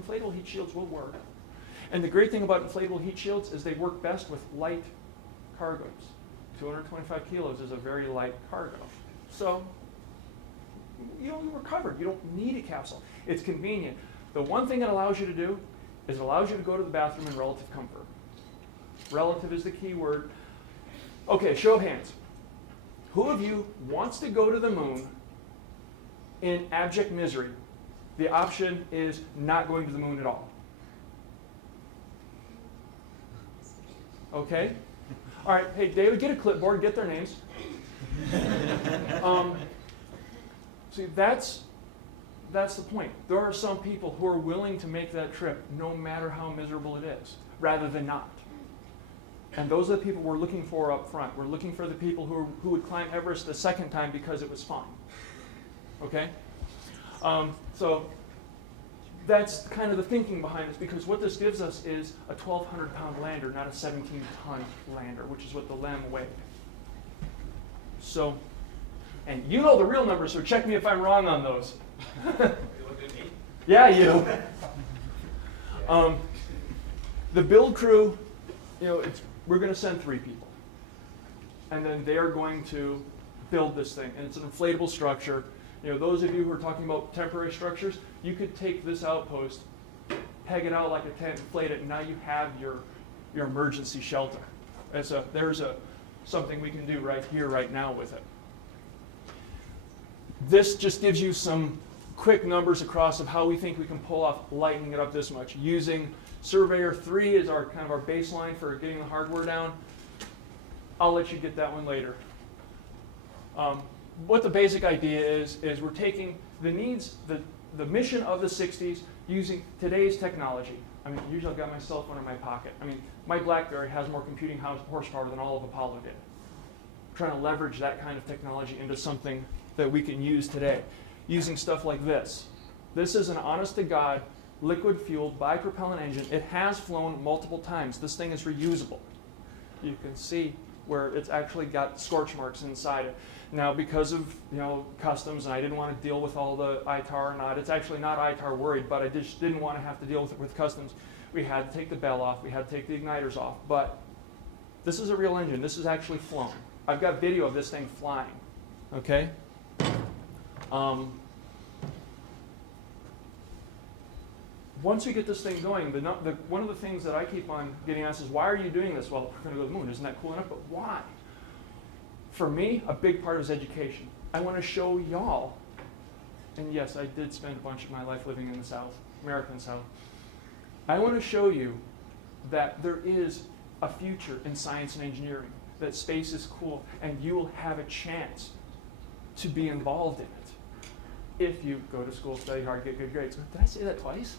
inflatable heat shields will work. And the great thing about inflatable heat shields is they work best with light cargoes. 225 kilos is a very light cargo. So you're covered. You don't need a capsule. It's convenient. The one thing it allows you to do is it allows you to go to the bathroom in relative comfort. Relative is the key word. Okay, show of hands. Who of you wants to go to the moon in abject misery? The option is not going to the moon at all. Okay? All right, hey, David, get a clipboard, get their names. See, that's the point. There are some people who are willing to make that trip no matter how miserable it is, rather than not. And those are the people we're looking for up front. We're looking for the people who would climb Everest the second time because it was fun. Okay? So that's kind of the thinking behind this, because what this gives us is a 1,200-pound lander, not a 17-ton lander, which is what the LEM weighed. So, and you know the real numbers, so check me if I'm wrong on those. You look at me? Yeah, you. The build crew, we're going to send 3 people. And then they are going to build this thing. And it's an inflatable structure. Those of you who are talking about temporary structures, you could take this outpost, peg it out like a tent, inflate it, and now you have your emergency shelter. There's something we can do right here, right now with it. This just gives you some quick numbers across of how we think we can pull off lightening it up this much. Using Surveyor 3 as our kind of our baseline for getting the hardware down. I'll let you get that one later. What the basic idea is we're taking the needs, the mission of the 60s using today's technology. Usually I've got my cell phone in my pocket. My BlackBerry has more computing horsepower than all of Apollo did. I'm trying to leverage that kind of technology into something that we can use today, using stuff like this. This is an honest-to-God, liquid-fueled bipropellant engine. It has flown multiple times. This thing is reusable. You can see where it's actually got scorch marks inside it. Now, because of customs, and I didn't want to deal with all the ITAR or not, it's actually not ITAR worried, but I just didn't want to have to deal with customs. We had to take the bell off. We had to take the igniters off. But this is a real engine. This is actually flown. I've got video of this thing flying. Okay? Once we get this thing going, one of the things that I keep on getting asked is, why are you doing this? Well, we're going to go to the moon. Isn't that cool enough? But why? For me, a big part is education. I want to show y'all, and yes, I did spend a bunch of my life living in the South, American South. I want to show you that there is a future in science and engineering, that space is cool, and you will have a chance to be involved in it if you go to school, study hard, get good grades. Did I say that twice?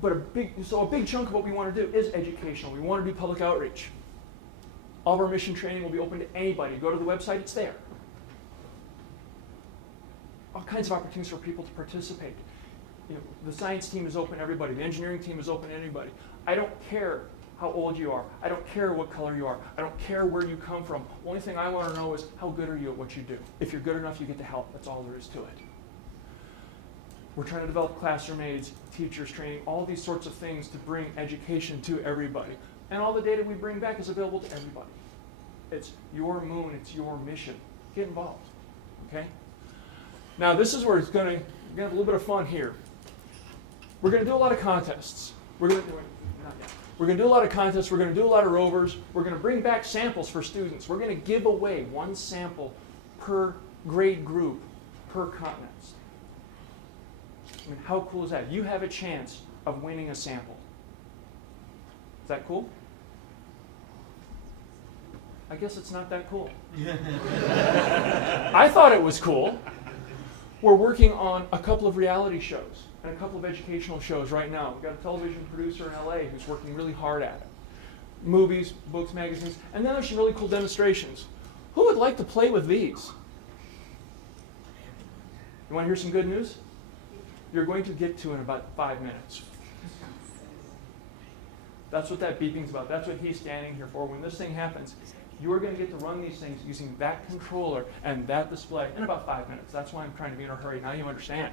But a big chunk of what we want to do is educational. We want to do public outreach. All of our mission training will be open to anybody. Go to the website, it's there. All kinds of opportunities for people to participate. The science team is open to everybody. The engineering team is open to anybody. I don't care how old you are. I don't care what color you are. I don't care where you come from. The only thing I want to know is, how good are you at what you do? If you're good enough, you get to help. That's all there is to it. We're trying to develop classroom aids, teachers training, all these sorts of things to bring education to everybody. And all the data we bring back is available to everybody. It's your moon, it's your mission. Get involved, okay? Now this is where it's going to have a little bit of fun here. We're going to do a lot of contests. We're going to do a lot of contests. We're going to do a lot of rovers. We're going to bring back samples for students. We're going to give away 1 sample per grade group per continent. How cool is that? You have a chance of winning a sample. Is that cool? I guess it's not that cool. I thought it was cool. We're working on a couple of reality shows and a couple of educational shows right now. We've got a television producer in LA who's working really hard at it. Movies, books, magazines, and then there's some really cool demonstrations. Who would like to play with these? You want to hear some good news? You're going to get to in about 5 minutes. That's what that beeping's about. That's what he's standing here for. When this thing happens, You are going to get to run these things using that controller and that display in about 5 minutes. That's why I'm trying to be in a hurry. Now you understand.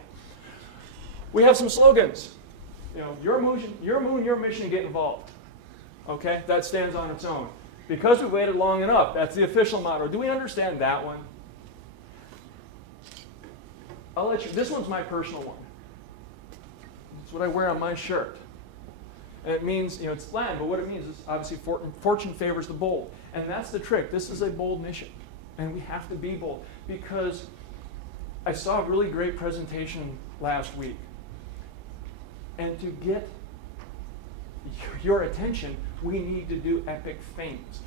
We have some slogans. You know, your moon, your mission, get involved. Okay, that stands on its own. Because we waited long enough, that's the official motto. Do we understand that one? I'll let you, this one's my personal one. It's what I wear on my shirt. And it means, you know, it's Latin, but what it means is obviously fortune favors the bold. And that's the trick. This is a bold mission. And we have to be bold. Because I saw a really great presentation last week. And to get your attention, we need to do epic things.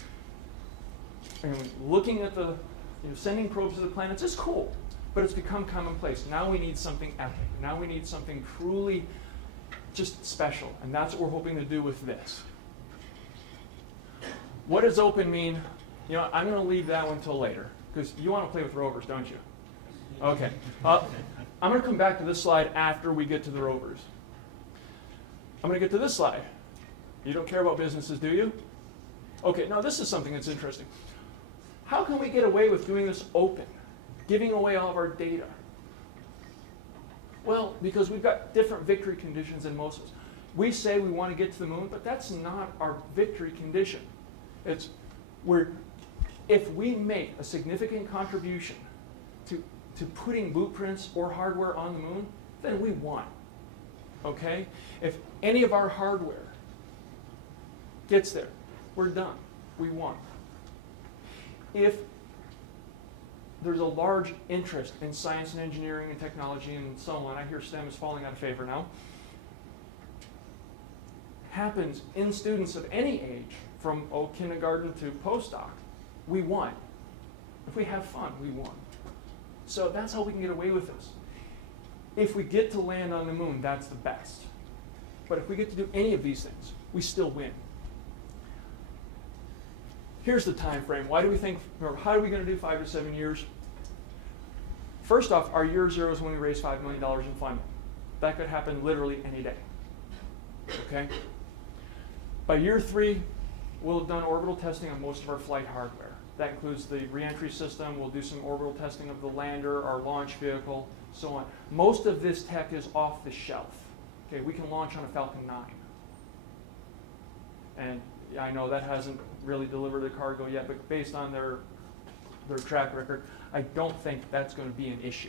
And looking at the, sending probes to the planets is cool, but it's become commonplace. Now we need something epic. Now we need something truly just special, and that's what we're hoping to do with this. What does open mean? You know, I'm going to leave that one till later, because you want to play with rovers, don't you? Okay. I'm going to come back to this slide after we get to the rovers. I'm going to get to this slide. You don't care about businesses, do you? Okay, now this is something that's interesting. How can we get away with doing this open, giving away all of our data? Well, because we've got different victory conditions than most of us. We say we want to get to the moon, but that's not our victory condition. It's if we make a significant contribution to putting blueprints or hardware on the moon, then we won. Okay? If any of our hardware gets there, we're done. We won. If there's a large interest in science and engineering and technology and so on, I hear STEM is falling out of favor now, happens in students of any age, from kindergarten to postdoc, we won. If we have fun, we won. So that's how we can get away with this. If we get to land on the moon, that's the best. But if we get to do any of these things, we still win. Here's the time frame. Why do we think, or how are we going to do 5 to 7 years? First off, our year zero is when we raise $5 million in funding. That could happen literally any day. Okay? By year 3, we'll have done orbital testing on most of our flight hardware. That includes the reentry system. We'll do some orbital testing of the lander, our launch vehicle, so on. Most of this tech is off the shelf. Okay, we can launch on a Falcon 9. And I know that hasn't really delivered the cargo yet, but based on their track record, I don't think that's going to be an issue.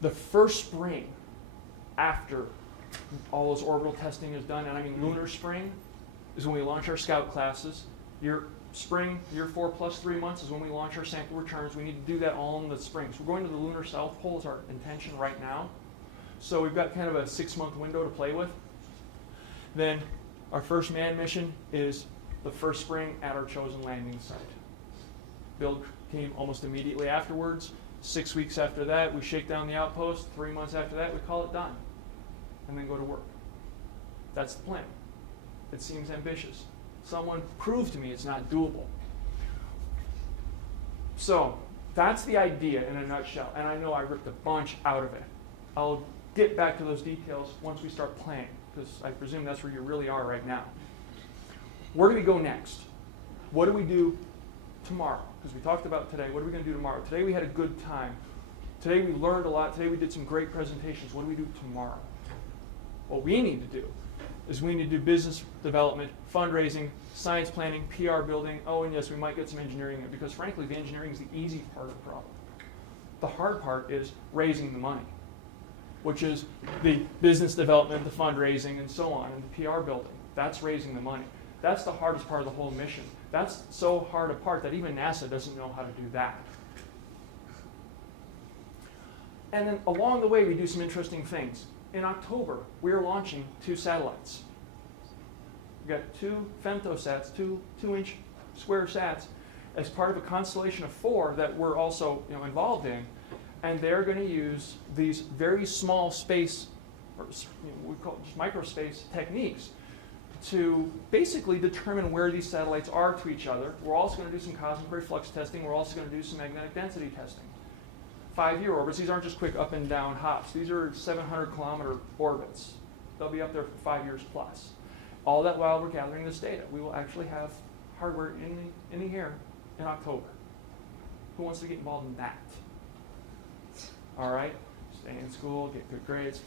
The first spring after all those orbital testing is done, and I mean lunar spring, is when we launch our scout classes. Year 4 plus 3 months is when we launch our sample returns. We need to do that all in the spring. So we're going to the lunar south pole is our intention right now. So we've got kind of a 6-month window to play with. Then our first manned mission is the first spring at our chosen landing site. Build came almost immediately afterwards. 6 weeks after that, we shake down the outpost. 3 months after that, we call it done. And then go to work. That's the plan. It seems ambitious. Someone prove to me it's not doable. So that's the idea in a nutshell. And I know I ripped a bunch out of it. I'll get back to those details once we start playing, because I presume that's where you really are right now. Where do we go next? What do we do tomorrow? Because we talked about today. What are we going to do tomorrow? Today we had a good time. Today we learned a lot. Today we did some great presentations. What do we do tomorrow? What we need to do is we need to do business development, fundraising, science planning, PR building. Oh, and yes, we might get some engineering in, because frankly, the engineering is the easy part of the problem. The hard part is raising the money, which is the business development, the fundraising, and so on, and the PR building. That's raising the money. That's the hardest part of the whole mission. That's so hard a part that even NASA doesn't know how to do that. And then along the way, we do some interesting things. In October, we are launching 2 satellites. We've got 2 femtosats, 2-inch square sats, as part of a constellation of 4 that we're also involved in. And they're going to use these very small space, or we call it just microspace techniques, to basically determine where these satellites are to each other. We're also going to do some cosmic ray flux testing. We're also going to do some magnetic density testing. 5-year orbits. These aren't just quick up and down hops. These are 700-kilometer orbits. They'll be up there for 5 years plus. all that while we're gathering this data. We will actually have hardware in the air in October. Who wants to get involved in that? All right, stay in school, get good grades.